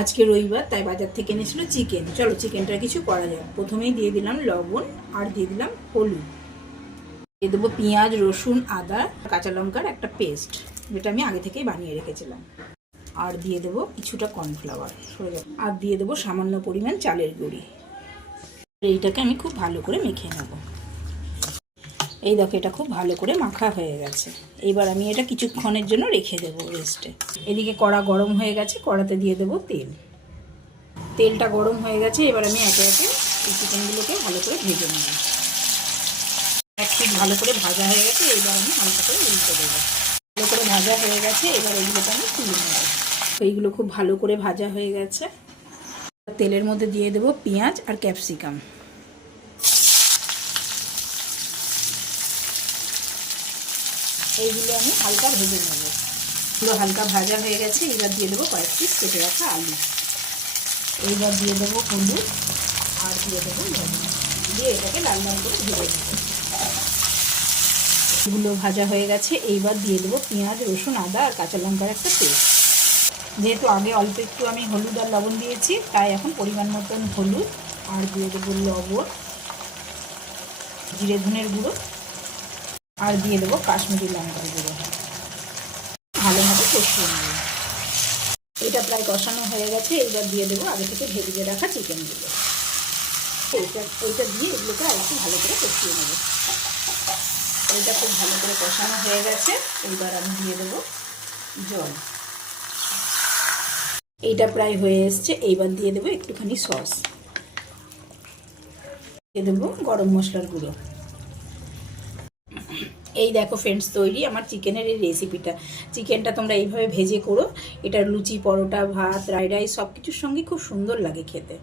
আজকে রবিবার, তাই বাজার থেকে এনেছিল চিকেন। চলো চিকেনটা কিছু করা যাক। প্রথমেই দিয়ে দিলাম লবণ আর দিয়ে দিলাম হলুদ। দিয়ে দেবো পেঁয়াজ, রসুন, আদা, কাঁচা লঙ্কার একটা পেস্ট, যেটা আমি আগে থেকেই বানিয়ে রেখেছিলাম। আর দিয়ে দেবো কিছুটা কর্নফ্লাওয়ার, আর দিয়ে দেবো সামান্য পরিমাণ চালের গুঁড়ি। এইটাকে আমি খুব ভালো করে মেখে নেব। এই দেখো, এটা খুব ভালো করে মাখা হয়ে গেছে। এইবার আমি এটা কিছুক্ষণের জন্য রেখে দেবো রেস্টে। এদিকে কড়া গরম হয়ে গেছে, কড়াতে দিয়ে দেবো তেল। তেলটা গরম হয়ে গেছে, এবার আমি একে একে এই চিকেনগুলোকে ভালো করে ভেজে নেব। এক পিঠ ভালো করে ভাজা হয়ে গেছে, এবার আমি হালকা করে উল্টে দেবো। ভালো করে ভাজা হয়ে গেছে, এবার এইগুলোকে আমি তুলে নেব। এইগুলো খুব ভালো করে ভাজা হয়ে গেছে। তেলের মধ্যে দিয়ে দেবো পেঁয়াজ আর ক্যাপসিকাম। এইগুলো আমি হালকা ভেজে নেব। এগুলো হালকা ভাজা হয়ে গেছে, এবার দিয়ে দেবো কয়েক পিস কেটে রাখা আলু। এইবার দিয়ে দেবো হলুদ আর দিয়ে দেবো লবণ, দিয়ে এটাকে লাল লাল করে ভেজে নেব। এগুলো ভাজা হয়ে গেছে, এইবার দিয়ে দেবো পেঁয়াজ, রসুন, আদা আর কাঁচা লঙ্কার একটা পেস্ট। যেহেতু আগে অল্প একটু আমি হলুদ আর লবণ দিয়েছি, তাই এখন পরিমাণ মতন হলুদ আর দিয়ে দেবো লবণ, জিরে ধনের গুঁড়ো আর দিয়ে দেবো কাশ্মীরি লঙ্কার গুঁড়ো। ভালোভাবে কষিয়ে নেব। এটা প্রায় কষানো হয়ে গেছে, এইবার দিয়ে দেবো আগে থেকে ভেজে রাখা চিকেনগুলো। এইটা দিয়ে এগুলোকে আর একটু ভালো করে কষিয়ে নেব। এইটা খুব ভালো করে কষানো হয়ে গেছে, এইবার আমি দিয়ে দেবো জল। এইটা প্রায় হয়ে এসছে, এইবার দিয়ে দেবো একটুখানি সস, দিয়ে দেবো গরম মশলার গুঁড়ো। এই দেখো ফ্রেন্ডস, তৈরি আমার চিকেনের এই রেসিপিটা। চিকেনটা তোমরা এইভাবে ভেজে করো, এটা লুচি, পরোটা, ভাত, ফ্রাইড রাইস সব কিছুর সঙ্গে খুব সুন্দর লাগে খেতে।